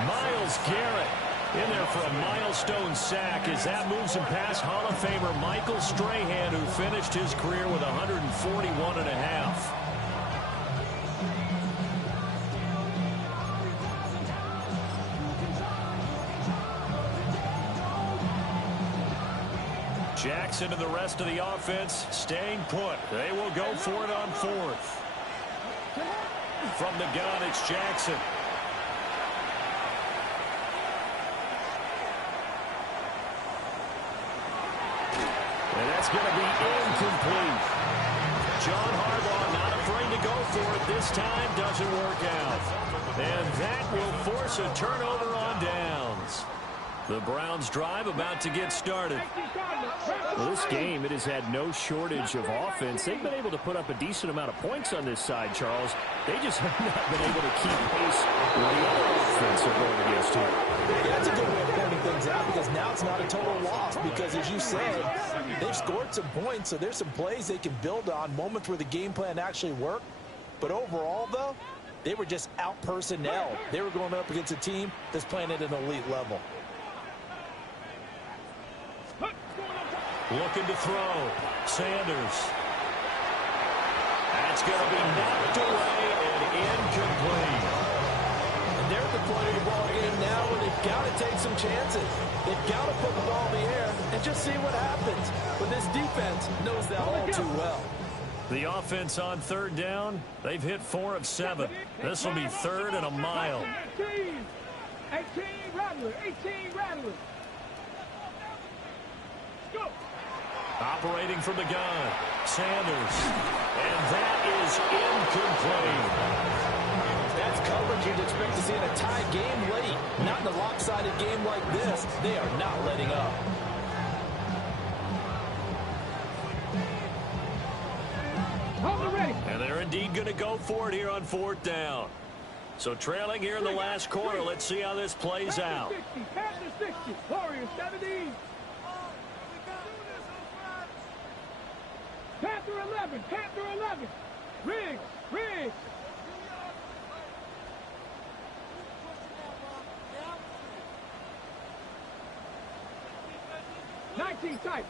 Myles Garrett in there for a milestone sack as that moves him past Hall of Famer Michael Strahan, who finished his career with 141.5. Jackson and the rest of the offense staying put. They will go for it on fourth. From the gun, it's Jackson. And that's going to be incomplete. John Harbaugh not afraid to go for it. This time doesn't work out. And that will force a turnover on downs. The Browns drive about to get started. Well, this game, it has had no shortage of offense. They've been able to put up a decent amount of points on this side, Charles. They just have not been able to keep pace with the other offense they're going against here. Yeah, that's a good way of pointing things out, because now it's not a total loss, because as you said, they've scored some points, so there's some plays they can build on, moments where the game plan actually worked. But overall, though, they were just out-personnel. They were going up against a team that's playing at an elite level. Looking to throw. Sanders. That's going to be knocked away and incomplete. And they're at the point of the ball game now where they've got to take some chances. They've got to put the ball in the air and just see what happens. But this defense knows that all too well. The offense on third down, they've hit 4 of 7. This will be third and a mile. 18 Rattler, 18 Rattler. Go. Operating from the gun, Sanders. And that is incomplete. That's coverage you'd expect to see in a tie game late. Not in a lopsided game like this. They are not letting up. And they're indeed going to go for it here on fourth down. So trailing here in the last quarter, let's see how this plays out. Panther 60, Warriors 70. Panther 11, Panther 11. Riggs. 19 tight,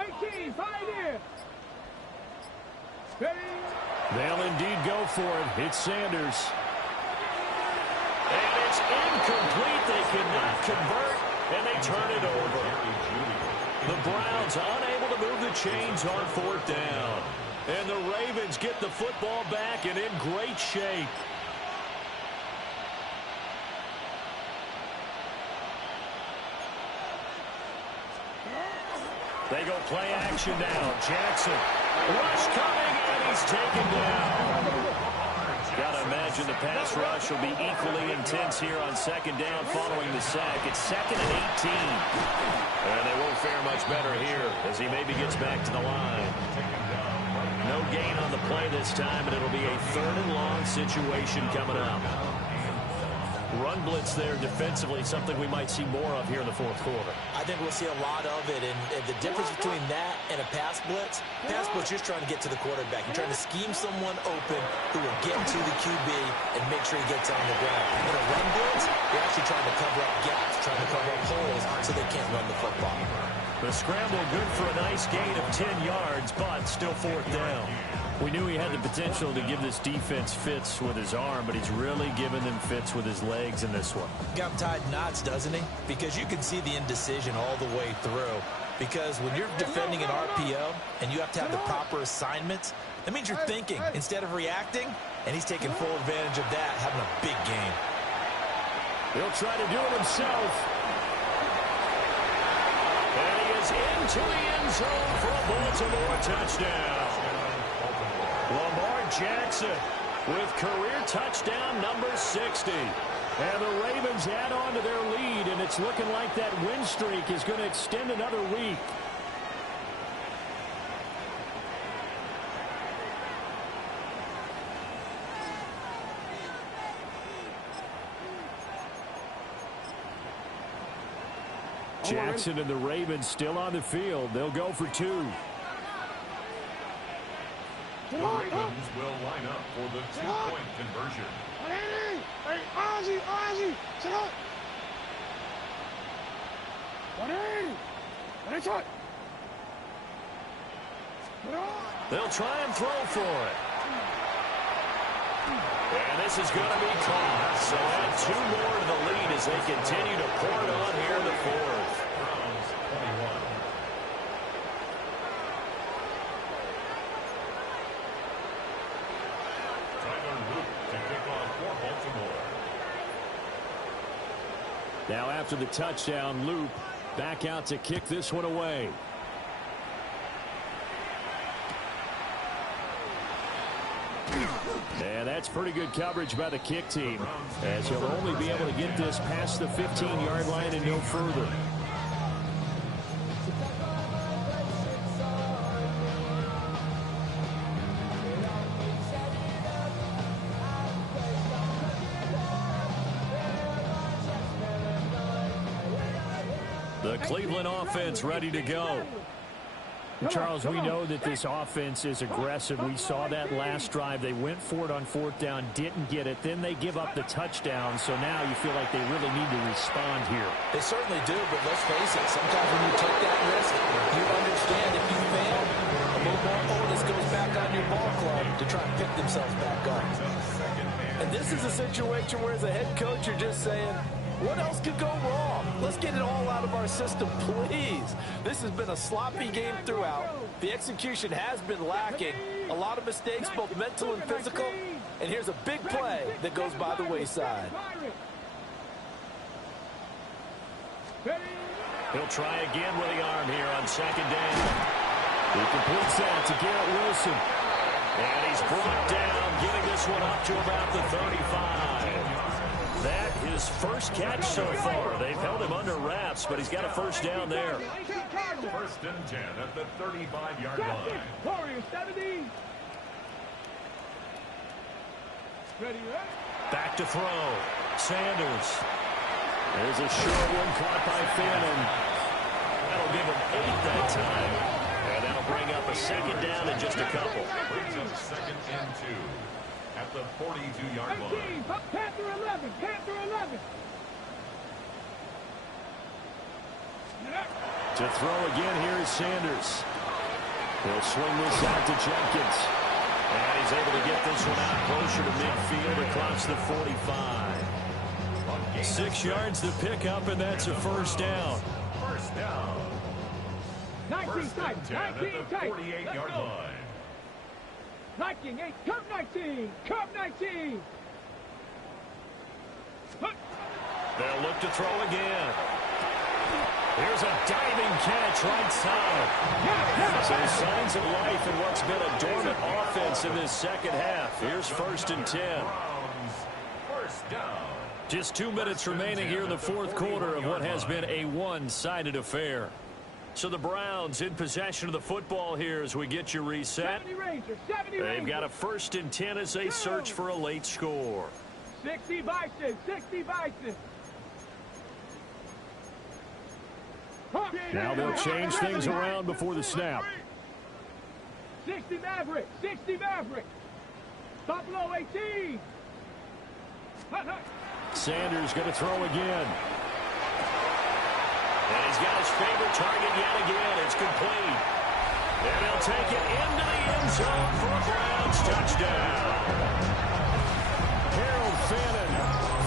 18, Pioneer. Ready? They'll indeed go for it. It's Sanders. And it's incomplete. They cannot convert, and they turn it over. The Browns unable to move the chains on fourth down. And the Ravens get the football back and in great shape. They go play action now. Jackson. Rush coming, and he's taken down. Got to imagine the pass rush will be equally intense here on second down following the sack. It's 2nd and 18. And they won't fare much better here as he maybe gets back to the line. No gain on the play this time, and it'll be a 3rd and long situation coming up. Run blitz there defensively, something we might see more of here in the fourth quarter. I think we'll see a lot of it, and the difference between that and a pass blitz, you're just trying to get to the quarterback. You're trying to scheme someone open who will get to the QB and make sure he gets on the ground. In a run blitz, you're actually trying to cover up gaps, trying to cover up holes so they can't run the football. The scramble good for a nice gain of 10 yards, but still fourth down. We knew he had the potential to give this defense fits with his arm, but he's really given them fits with his legs in this one. Got him tied knots, doesn't he? Because you can see the indecision all the way through. Because when you're defending an RPO and you have to have the proper assignments, that means you're thinking instead of reacting, and he's taking full advantage of that, having a big game. He'll try to do it himself. And he is into the end zone for a Baltimore touchdown. Lamar Jackson with career touchdown number 60. And the Ravens add on to their lead, and it's looking like that win streak is going to extend another week. Jackson and the Ravens still on the field. They'll go for 2. The Ravens will line up for the 2-point conversion. Hey, Ozzy, sit up. 180. They'll try and throw for it. And this is going to be caught. So add 2 more to the lead as they continue to pour it on here in the 4th. Browns 21. Tyler Luke to kick off for Baltimore. Now after the touchdown, Loop back out to kick this one away. And that's pretty good coverage by the kick team, as he'll only be able to get this past the 15-yard line and no further. The Cleveland offense ready to go. Charles, we know that this offense is aggressive. We saw that last drive. They went for it on 4th down, didn't get it. Then they give up the touchdown. So now you feel like they really need to respond here. They certainly do, but let's face it. Sometimes when you take that risk, you understand if you fail, a little more onus goes back on your ball club to try and pick themselves back up. And this is a situation where as a head coach, you're just saying, what else could go wrong? Let's get it all out of our system, please. This has been a sloppy game throughout. The execution has been lacking. A lot of mistakes, both mental and physical. And here's a big play that goes by the wayside. He'll try again with the arm here on 2nd down. He completes that to Garrett Wilson. And he's brought down, getting this one up to about the 35. That his first catch so far. They've held him under wraps, but he's got a first down there. 1st and 10 at the 35-yard line. Warriors 70. Ready, Back to throw. Sanders. There's a short one caught by Fannin. That'll give him 8 that time. And that'll bring up a 2nd down in just a couple. Brings up 2nd and 2 at the 42-yard line. Panther 11. To throw again, here is Sanders. He'll swing this out to Jenkins. And he's able to get this one out closer to midfield across the 45. 6 yards to pick up, and that's a first down. First down. 19 tight. 10 at the 48-yard line. 19, 8, curve 19. They'll look to throw again. Here's a diving catch right side. So signs of life in what's been a dormant offense in this 2nd half. Here's 1st and 10. First down. Just 2 minutes remaining here in the 4th quarter of what has been a one-sided affair. So the Browns in possession of the football here as we get you reset. 70 Rangers. They've got a 1st and 10 as they search for a late score. 60 Bison. Now they'll change things around before the snap. 60 Maverick. Buffalo 18. Sanders going to throw again. And he's got his favorite target yet again. It's complete. And he'll take it into the end zone for a Browns touchdown. Harold Fannin,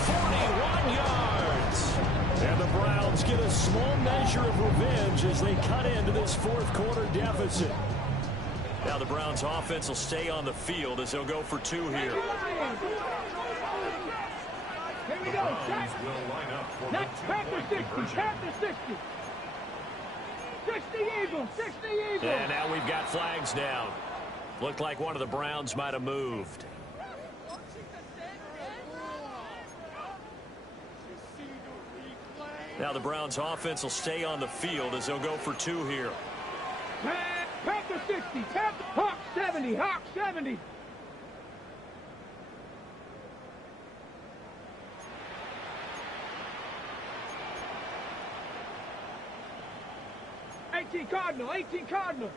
41 yards. And the Browns get a small measure of revenge as they cut into this 4th quarter deficit. Now the Browns offense will stay on the field as they'll go for 2 here. Here we go. Browns will line up for the 2-point conversion. 60 Eagles. And now we've got flags down. Looked like one of the Browns might have moved. Now the Browns offense will stay on the field as they'll go for 2 here. Panther 60. Hawk 70. 18 Cardinal, 18 Cardinal.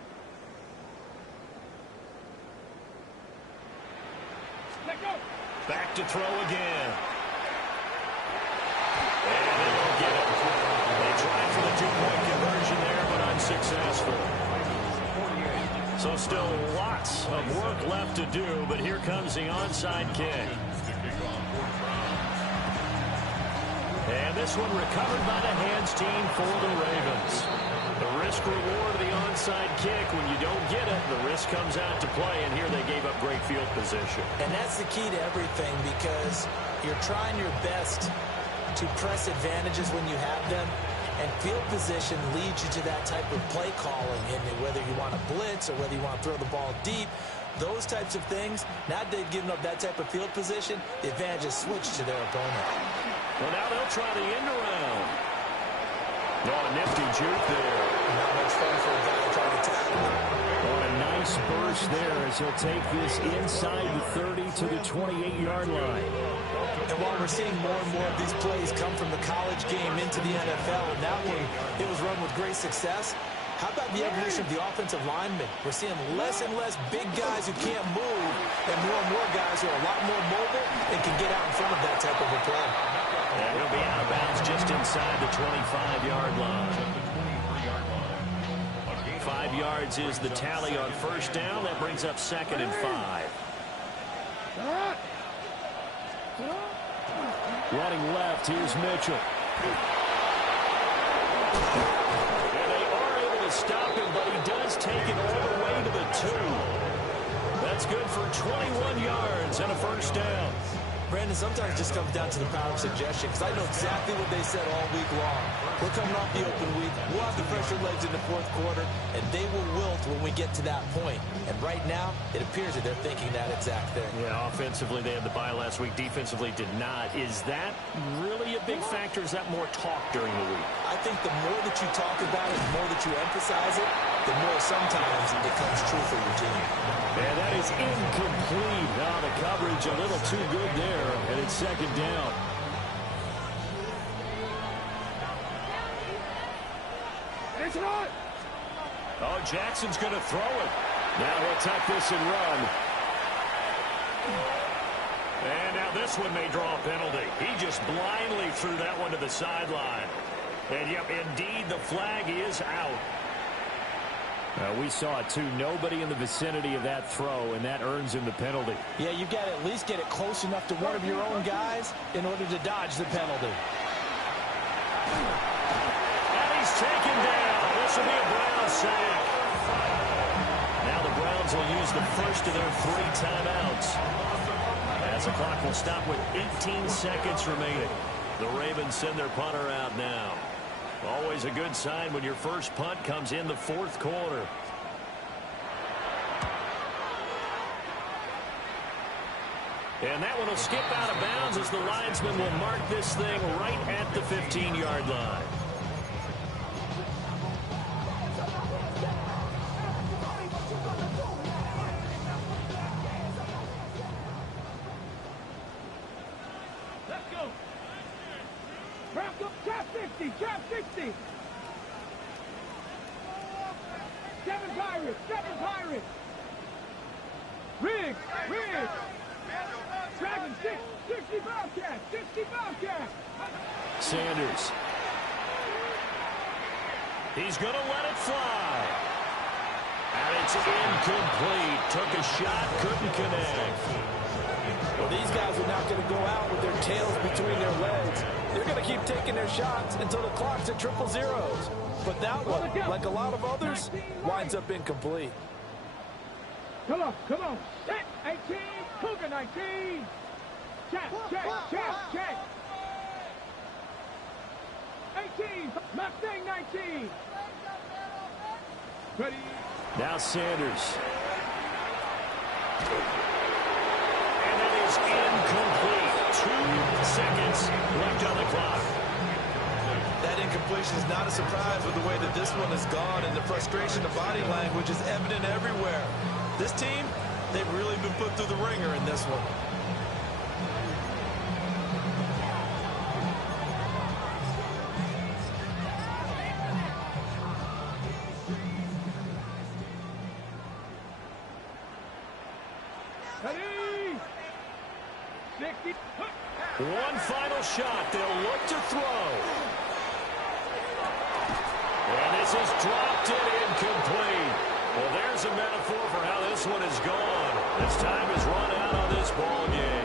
Let go. Back to throw again. And they won't get it. They tried for the two-point conversion there, but unsuccessful. So still lots of work left to do, but here comes the onside kick. And this one recovered by the hands team for the Ravens. The risk reward of the onside kick, when you don't get it, the risk comes out to play, and here they gave up great field position. And that's the key to everything, because you're trying your best to press advantages when you have them, and field position leads you to that type of play calling, and whether you want to blitz or whether you want to throw the ball deep, those types of things, now they've given up that type of field position, the advantage is switched to their opponent. Well, now they'll try the end around. Oh, a nifty juke there. Not much fun for a guy trying to tackle. Oh, a nice burst there as he'll take this inside the 30 to the 28-yard line. And while we're seeing more and more of these plays come from the college game into the NFL, and that one, it was run with great success, how about the evolution of the offensive linemen? We're seeing less and less big guys who can't move, and more guys who are a lot more mobile and can get out in front of that type of a play. And he'll be out of bounds just inside the 25-yard line. 5 yards is the tally on first down. That brings up 2nd and 5. Running left, here's Mitchell. And they are able to stop him, but he does take it all the way to the 2. That's good for 21 yards and a first down. Brandon, sometimes it just comes down to the power of suggestion, because I know exactly what they said all week long. We're coming off the open week. We'll have the fresher legs in the fourth quarter, and they will wilt when we get to that point. And right now, it appears that they're thinking that exact thing. Yeah, offensively, they had the bye last week. Defensively, did not. Is that really a big factor? Is that more talk during the week? I think the more that you talk about it, the more that you emphasize it, the more sometimes it comes true for your team. And that is incomplete. Now the coverage a little too good there, and it's 2nd down. It's not. Oh, Jackson's going to throw it. Now he'll tuck this and run. And now this one may draw a penalty. He just blindly threw that one to the sideline. And, yep, indeed, the flag is out. We saw it, too. Nobody in the vicinity of that throw, and that earns him the penalty. Yeah, you've got to at least get it close enough to one of your own guys in order to dodge the penalty. And he's taken down. This will be a Browns sack. Now the Browns will use the first of their 3 timeouts. As the clock will stop with 18 seconds remaining. The Ravens send their punter out now. Always a good sign when your first punt comes in the 4th quarter. And that one will skip out of bounds as the linesman will mark this thing right at the 15-yard line. Let's go. Trap 60, trap 60. 7 Pirates. Riggs. Dragon 60 Bobcats. Sanders. He's going to let it fly. And it's incomplete. Took a shot, couldn't connect. Well, these guys are not going to go out with their tails between their legs. They're going to keep taking their shots until the clock's at 000. But that one, like a lot of others, winds up incomplete. Come on. Set 18, Cougar 19. Check. 18, Mustang 19. Ready. Now Sanders. And it is incomplete. 2 seconds left on the clock. That incompletion is not a surprise with the way that this one has gone, and the frustration of body language is evident everywhere. This team, they've really been put through the ringer in this one. One final shot. They'll look to throw. And this is dropped and incomplete. Well, there's a metaphor for how this one is gone. As time has run out on this ball game.